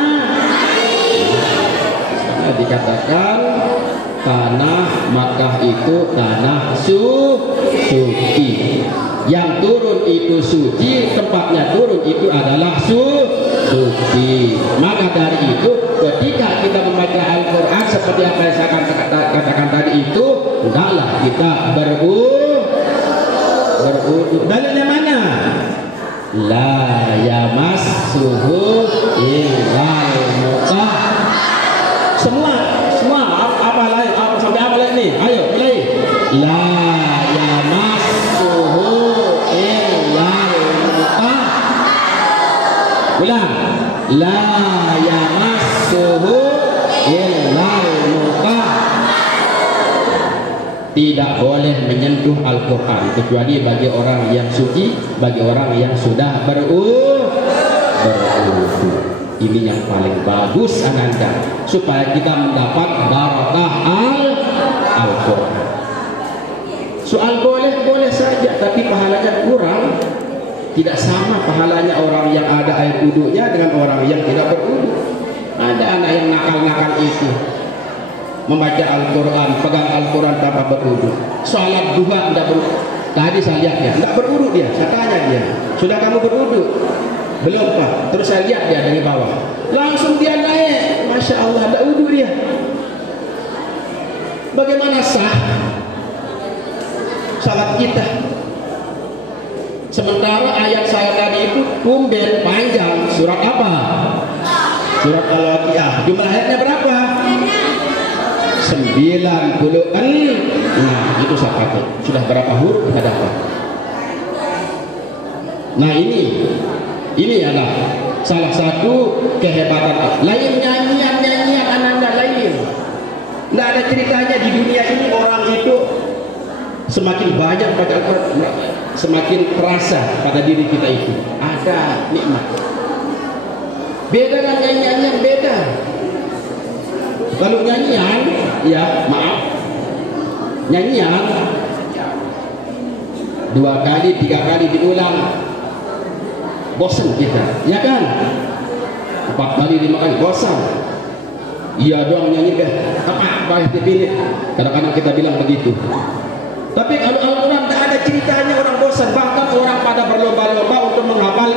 karena dikatakan tanah Makkah itu tanah suci. Yang turun itu suci, tempatnya turun itu adalah suci. Maka dari itu, ketika kita membaca Al-Quran seperti apa yang saya katakan tadi itu, hendaklah kita berwudu. Dalilnya mana? La yamassuhu illal mutahharun. Semua apa lain? Sampai apa lagi nih? Ayo mulai. La yamassuhu illal mutahharun. Ulang. La yamassuhu illal mutahharun. Tidak boleh menyentuh Al-Quran kecuali bagi orang yang suci, bagi orang yang sudah berwudu. Ini yang paling bagus ananda, supaya kita mendapat barakah Al-Quran. Soal boleh saja, tapi pahalanya kurang. Tidak sama pahalanya orang yang ada air wudunya dengan orang yang tidak berwudu. Ada anak yang nakal-nakal itu membaca Al-Quran, pegang Al-Quran tanpa berwudu. Salat duha tidak berwudu. Tadi saya lihat dia, tidak berwudu dia. Saya tanya dia, sudah kamu berwudu? Belum Pak. Terus saya lihat dia dari bawah, langsung dia naik. Masya Allah, tidak wudu dia. Bagaimana sah salat kita? Sementara ayat saya tadi itu tumben panjang. Surat apa? Surat Al-Waqiah. Jumlah ayatnya berapa? 96. Nah, itu saya pakai. Sudah berapa huruf kita dapat? Nah, ini adalah salah satu kehebatan. Lain nyanyian ananda lain. Tidak ada ceritanya di dunia ini orang itu semakin banyak baca Al-Quran, semakin terasa pada diri kita itu ada nikmat. Beda dengan nyanyian, beda. Kalau nyanyian, ya maaf, nyanyian 2 kali 3 kali diulang bosan kita, ya kan? 4 kali 5 kali bosan. Iya doang nyanyi deh, apa dipilih. Kadang-kadang kita bilang begitu. Tapi kalau Al-Quran tidak ada ceritanya orang bosan, bahkan orang pada berlomba-lomba untuk menghafal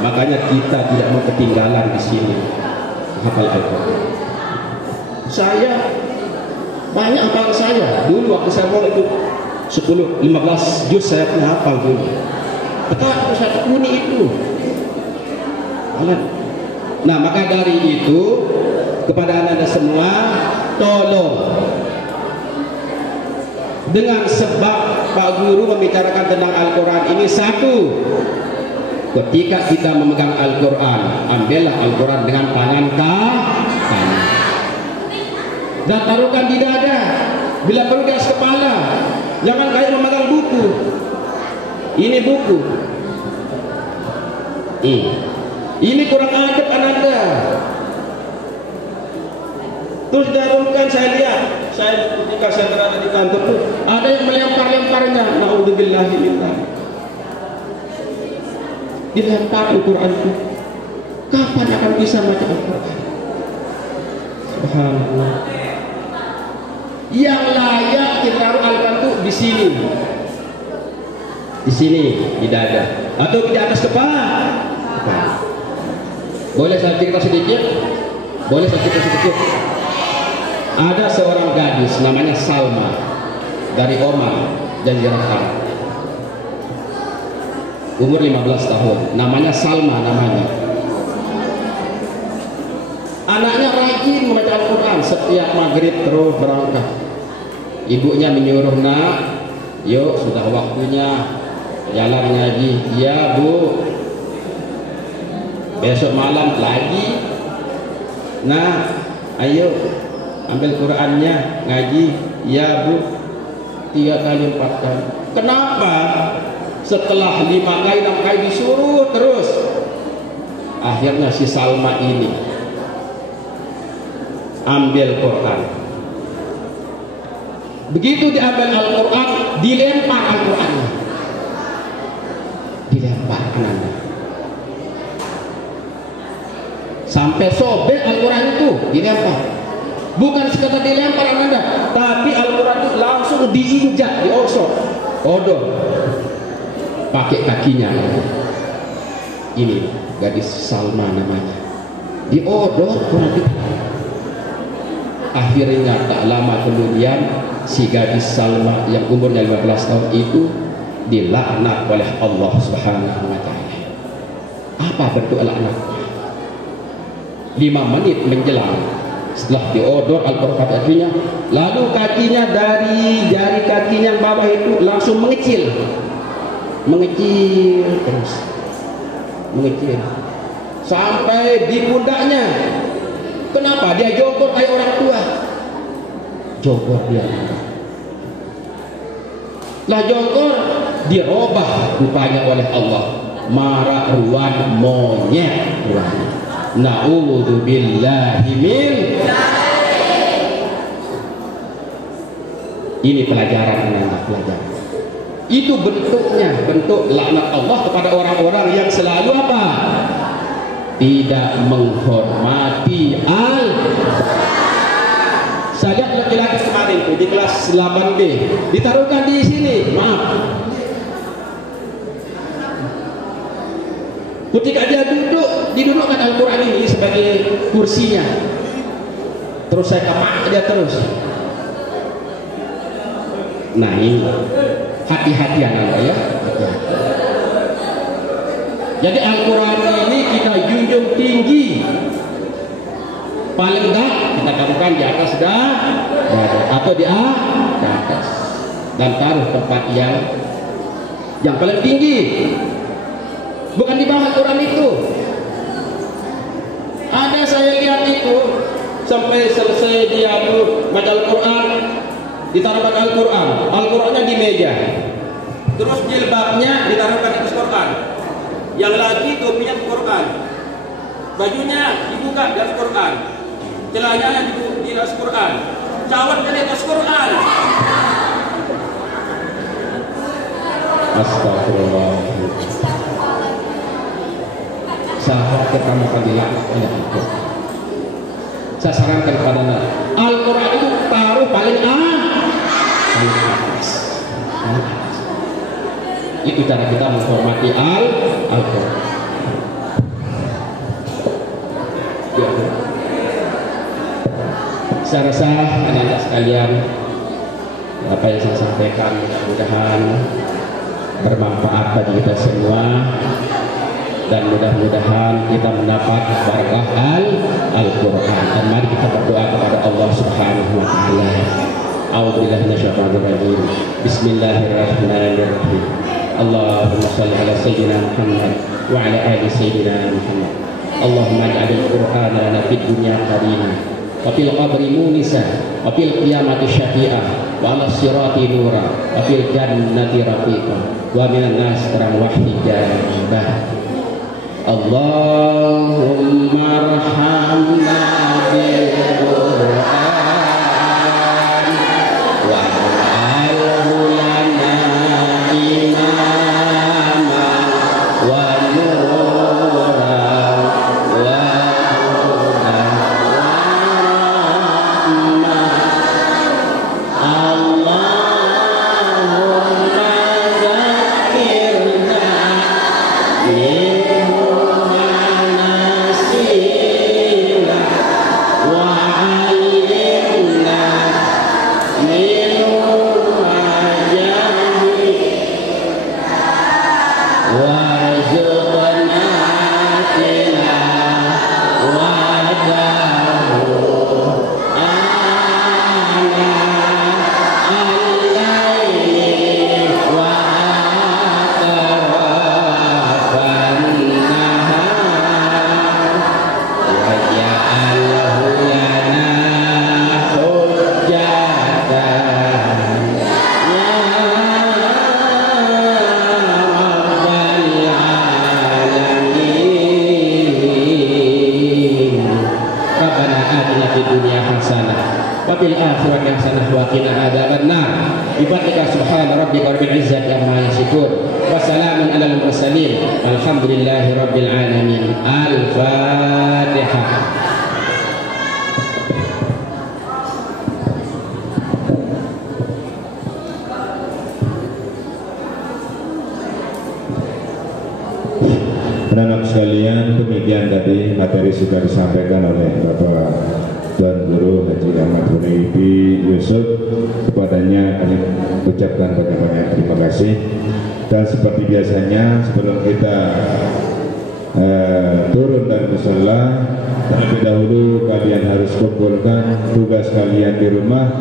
makanya kita tidak mau ketinggalan di sini hafal Al-Quran. Saya banyak hafal saya dulu waktu saya mau itu 10-15 juz saya pernah hafal dulu. Betapa saya tekuni itu. Nah, maka dari itu kepada anda semua, tolong dengan sebab Pak Guru membicarakan tentang Al-Quran ini, satu, ketika kita memegang Al-Quran, ambillah Al-Quran dengan tangan kanan dan taruhkan di dada, bila perlu di atas kepala. Jangan kayak memegang buku. Ini buku. Ini kurang adab ananda. Terus darulkan, saya lihat, ketika saya berada di kantor tuh ada yang melempar-lemparnya. Naudzubillahi min dzalik. Dilempar Al-Quran itu. Kapan akan bisa baca Al-Quran? Subhanallah. Yang layak kita taruh Al-Quran itu di sini. Di sini, di dada. Atau di atas kepala. Boleh saya cerita sedikit? Boleh saya cerita sedikit? Ada seorang gadis namanya Salma dari Oman, Jazirah Arab. Umur 15 tahun, namanya Salma namanya. Anaknya rajin membaca Al-Quran, setiap maghrib terus berangkat. Ibunya menyuruh, nak, yuk sudah waktunya jalan ngaji. Ya bu, besok malam lagi. Nah, ayo ambil Qurannya ngaji. Ya bu, 3 kali 4 kali. Kenapa? Setelah 5 kali 6 kali disuruh terus. Akhirnya si Salma ini ambil Quran. Begitu diambil Al-Quran, dilempar Al-Qurannya, dilempar kenapa? Sampai sobek Al-Quran itu dilempar. Bukan sekadar dilempar Anda, tapi Al-Quran itu langsung diinjak, diosok, odol, pakai kakinya. Ini gadis Salma namanya, diodol Quran itu. Akhirnya tak lama kemudian si gadis Salma yang umurnya 15 tahun itu dilaknat oleh Allah Subhanahu wa taala. Apa bentuk laknatnya? 5 menit menjelang setelah diodor Al-Quran kakinya, lalu kakinya dari jari kakinya yang bawah itu langsung mengecil terus, mengecil sampai di pundaknya. Kenapa? Dia jogor kayak orang tua, jogor dia. Lah jogor dirubah rupanya oleh Allah, marah ruan monyet ruan. Na'udzubillahi min. Ini pelajaran anak-anak, pelajaran. Itu bentuknya, bentuk laknat Allah kepada orang-orang yang selalu apa? Tidak menghormati Saya lihat laki-laki kemarin tuh di kelas 8B ditaruhkan di sini, maaf. Ketika dia duduk, didudukkan Al-Quran ini sebagai kursinya. Terus saya kapak dia terus. Nah ini hati-hati anak ya. Jadi Al-Quran ini kita junjung tinggi. Paling enggak kita taruhkan di atas atau di atas, dan taruh tempat yang paling tinggi. Bukan di bawah Al-Quran itu. Ada saya lihat itu sampai selesai dia tuh baca Al-Quran, ditaruhkan Al-Quran, Al-Qurannya di meja, terus jilbabnya ditaruhkan di atas Quran, yang lagi topinya di Quran, bajunya dibuka di atas Quran, celananya di atas Quran, cawatnya di atas Quran. Astagfirullah. Saya pertama kali oleh Al-Quran. Saya sarankan kepada Anda, Al-Quran itu taruh paling atas. Itu cara kita menghormati Al-Quran. Saya rasa anak-anak sekalian, apa yang saya sampaikan mudah-mudahan bermanfaat bagi kita semua, dan mudah-mudahan kita mendapat barakah Al-Quran. Dan mari kita berdoa kepada Allah Subhanahu wa taala. A'udzubillahi minasyaitonir rajim. Bismillahirrahmanirrahim. Allahumma shalli ala sayyidina Muhammad wa ala ali sayyidina Muhammad. Allahumma ij'alil Qur'ana lana fid dunya qarinah wa fil qabri munisa wa fil qiyamati syafi'ah wa ala sirati nura wa fil jannati rafiqa wa minan nas terang wahidah. Allahumma arhamna bil Qur'an wa'alhu lana imama wa nura wa huda wa rahmah. Allahumma zakirna minhu rabbika rabbil izzati amma yasifun. Wassalamun alal mursalin. Alhamdulillahi rabbil alamin. Al-Fatihah. Anak sekalian, demikian tadi materi sudah disampaikan oleh Bapak Tuan Guru Haji Ahmad Huraifi Yusuf. Kepadanya kami ucapkan banyak terima kasih. Dan seperti biasanya sebelum kita turun dari musala, terlebih dahulu kalian harus kumpulkan tugas kalian di rumah,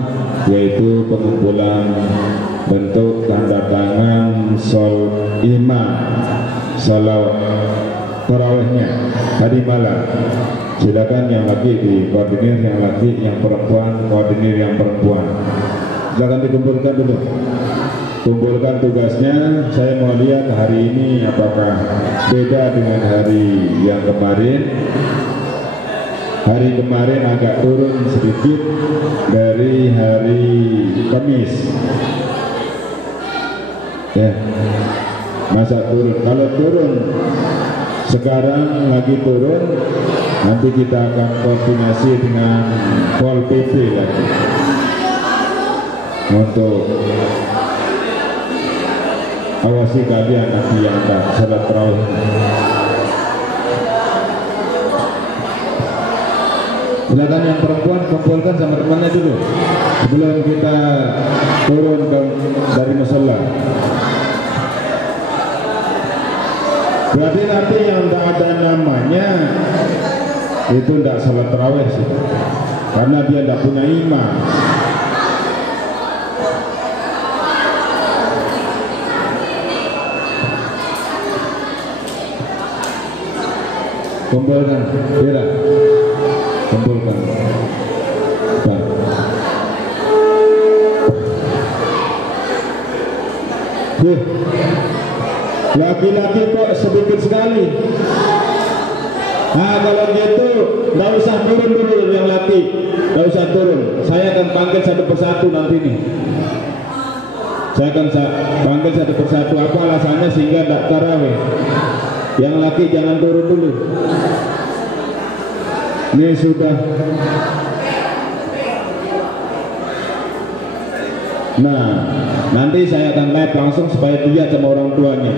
yaitu pengumpulan bentuk tanda tangan sol imam salawat tarawihnya tadi malam. Silakan yang laki dikoordinir yang laki, yang perempuan koordinir yang perempuan. Silakan dikumpulkan dulu. Kumpulkan tugasnya. Saya mau lihat hari ini apakah beda dengan hari yang kemarin. Hari kemarin agak turun sedikit dari hari Kamis. Ya. Masa turun? Kalau turun sekarang lagi turun, nanti kita akan koordinasi dengan Pol PP lagi untuk awasi kalian nanti yang akan salat tarawih. Silakan yang perempuan kumpulkan sama temannya dulu sebelum kita turun dari musala. Berarti nanti yang tidak ada namanya itu tidak salat tarawih sih, karena dia tidak punya imam. Kumpulkan, Bira, kumpulkan. Laki-laki kok sedikit sekali. Nah kalau gitu nggak usah turun dulu yang laki, nggak usah turun. Saya akan panggil satu persatu nanti nih. Saya akan panggil satu persatu. Apa alasannya sehingga tidak tarawih? Yang laki jangan turun dulu. Ini sudah. Nah, nanti saya akan live langsung supaya dia sama orang tuanya.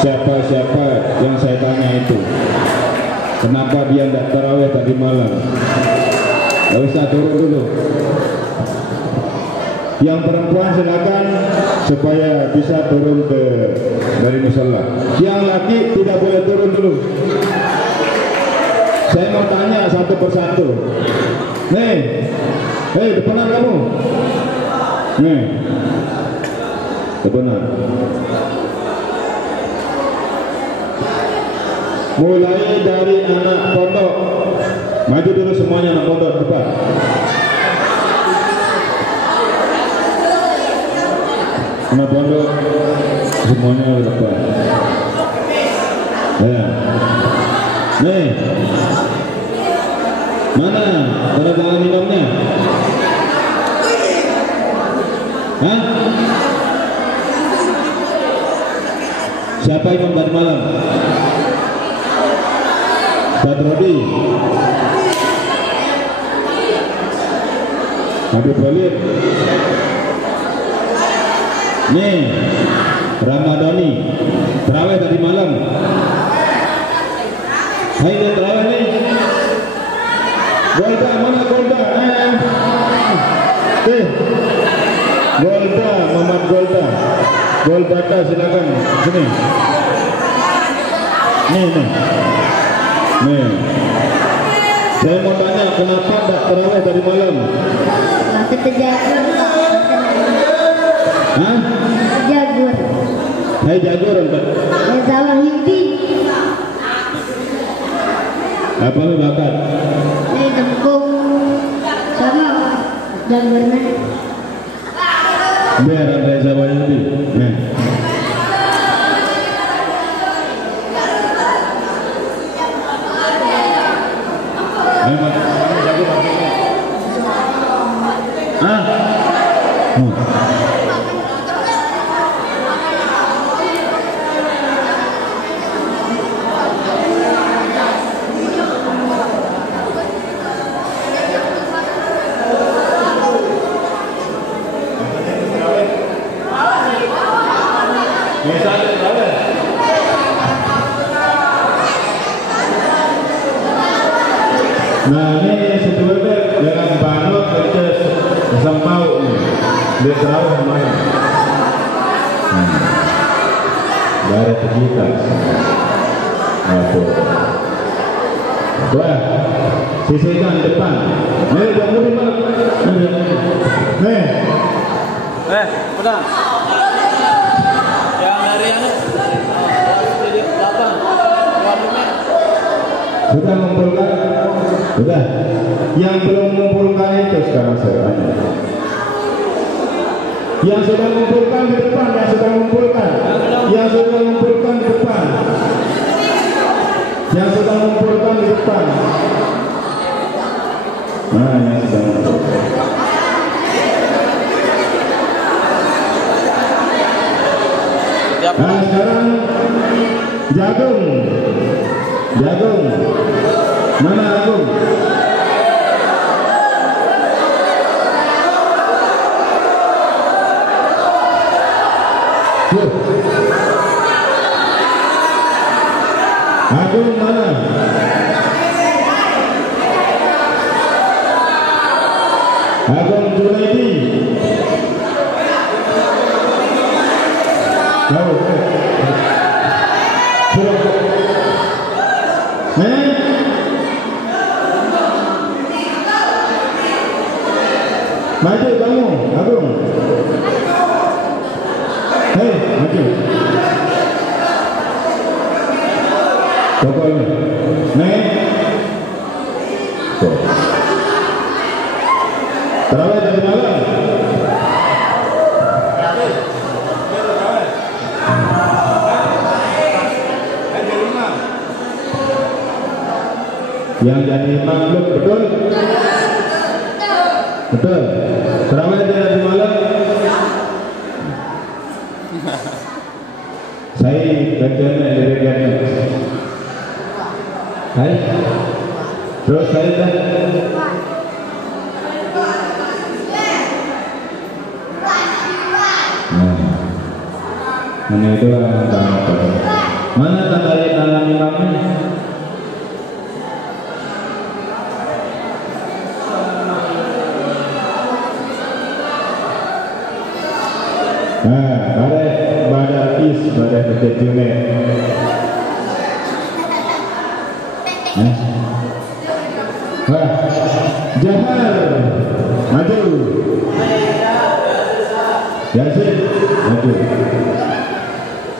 Siapa-siapa yang saya tanya itu, kenapa dia tidak tarawih tadi malam? Gak usah turun dulu. Yang perempuan silakan supaya bisa turun dari musala. Yang laki tidak boleh turun dulu. Saya mau tanya satu persatu. Nih, hei depanan kamu. Nih, depanan. Mulai dari anak pondok, maju dulu semuanya anak pondok depan. Anak pondok semuanya depan. Ya. Nih, mana tanda tangan imamnya? Hah? Siapa imam tadi malam? Badrodi, Habib Walid. Nih, Ramadhani terawih tadi malam. Hai dia terawih nih. Golda, mana Golda? Golda, Muhammad Golda. Golda silakan sini. Nih. Saya mau tanya kenapa tidak terawih tadi malam? Kita jagur. Hah? Jagur. Hai jagur enggak? Zawal Hindi. Apa lu bakat? Ini dengkung sama jagurnya. Biar ada Zawal Hindi. Nih. Misalnya berapa? Nah ini sebetulnya dengan balok kerja sempau nih, dia tahu main. Dari kita, wah, sisihkan depan. Nih, kamu di mana? Nih, udah. Yang dari yang di belakang, sudah mengumpulkan, sudah. Yang belum mengumpulkan itu sekarang saya tanya. Yang sudah mengumpulkan di depan, yang sudah mengumpulkan, yang sudah mengumpulkan di depan, yang sudah mengumpulkan di depan. Nah, yang sudah mengumpulkan. Nah, sekarang jagung, jagung, mana jagung? Agung mana? Agung Junaidi. Tahu? Maju kamu, Agung. Hei, maju. Pokoknya, nih, terawih dari malam. Yang jadi imam belum betul? Betul. Terawih dari malam. Saya kerjanya elegan. Hai. Terus saya dah. Mana itu mana tanggal tangan imamnya? Nah, pada kejunet. Wah, Jahar, maju. Yasin, maju.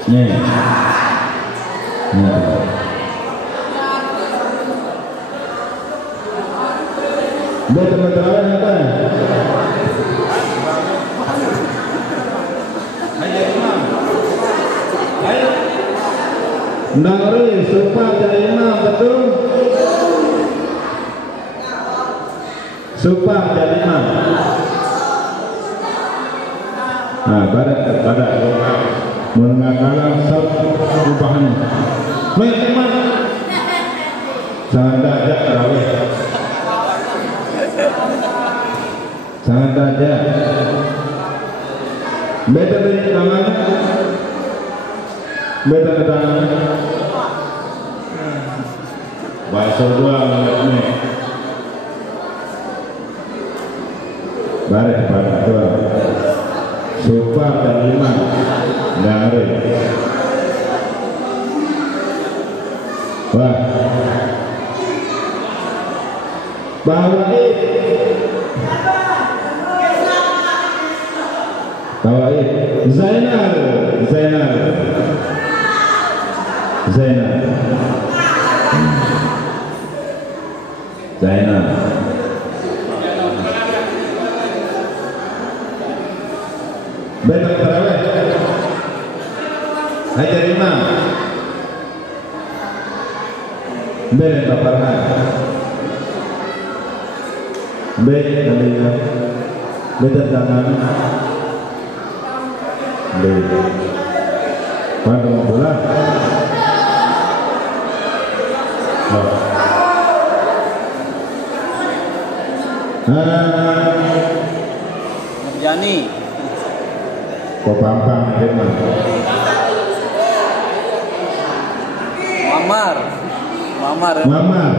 Nih. Dia teman-teman apa? Nangri, supaya jadi imam, betul? Supaya jadi imam. Nah, pada mengenal sab perubahan. Memang sangat ada terawih. Sangat ada. Beda dari tangan. Beda dari tangan. Bahasa dua ini. Baris pada dua. Supaya dan imam. Dari. Wah. Bawaid. Bawaid. Zainal. Zainal. Zainal. Zainal. Betul terawih. Hajar imam. Betul paparan. Betul kalinya. Betul tangan. Betul. Pada mau pulang. Jani. Kau pampang memang. Mamar. Mamar.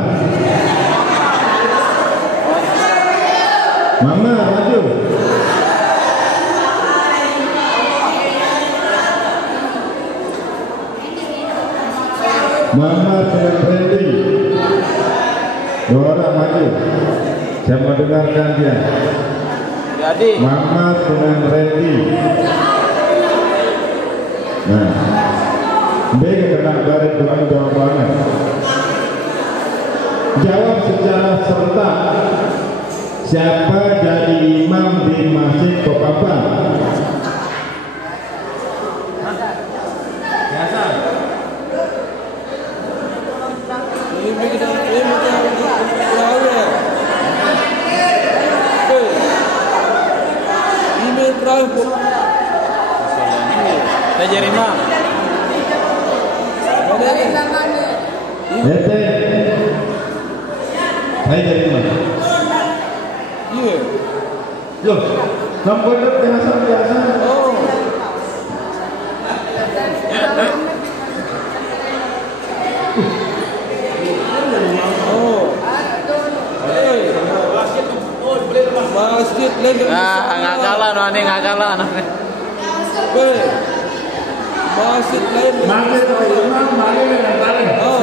Mamar maju. Mamar dengan Randy. Dua orang maju. Saya mau dengarkan dia. Jadi. Mamar dengan Randy. Nah, mereka kena dari Tuhan jawabannya. Jawab secara serta. Siapa jadi imam di Masjid Kokapa? Biasa. Ini kita ini terakhir. Saya jadi imam. Ete. Saya jadi imam. Iya. Loh, sampai biasa. Oh. Masjid lagi. Nggak kalah nih, nggak kalah nih. Masjid lain. Masjid imam, mari dengan paling. Oh.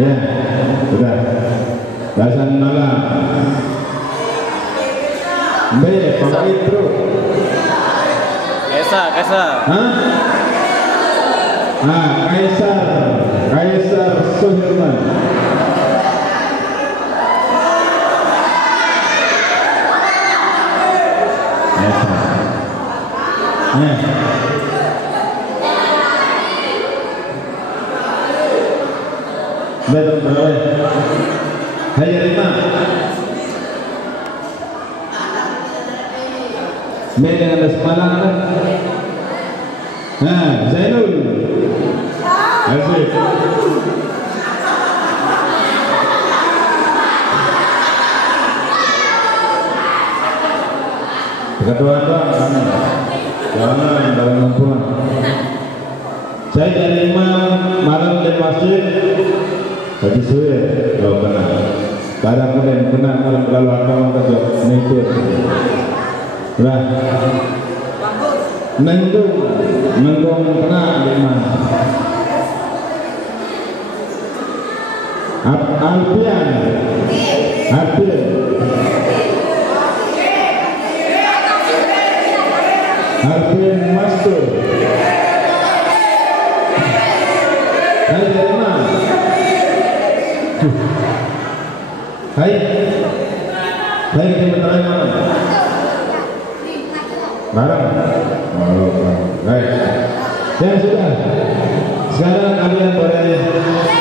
Ya, sudah. Bahasan malam. B, Pak Intro. Kaisar. Hah? Kaisar Suherman. Betul betul. Hai Rima. Dengan Lesmalang ada. Nah, Zainul. Asik. Ketua-ketua kami. Jangan dalam mampuan. Saya dari imam malam di masjid. Tadi sore kalau kena. Kadang kemudian kena malam lalu akal kerja nekir. Lah. Nendung kena lima. Alpian. Alpian Mastur. Hai dari mana? Hai kita bertanya mana? Barang. Baik. Ya sudah. Sekarang kalian boleh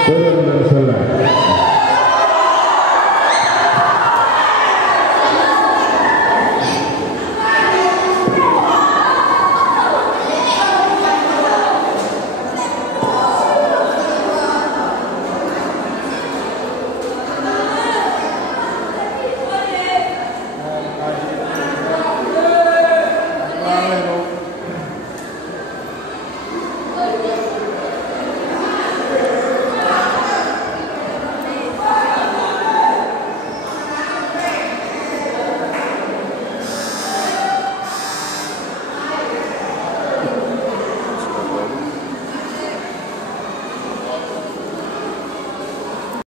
turun bersolat.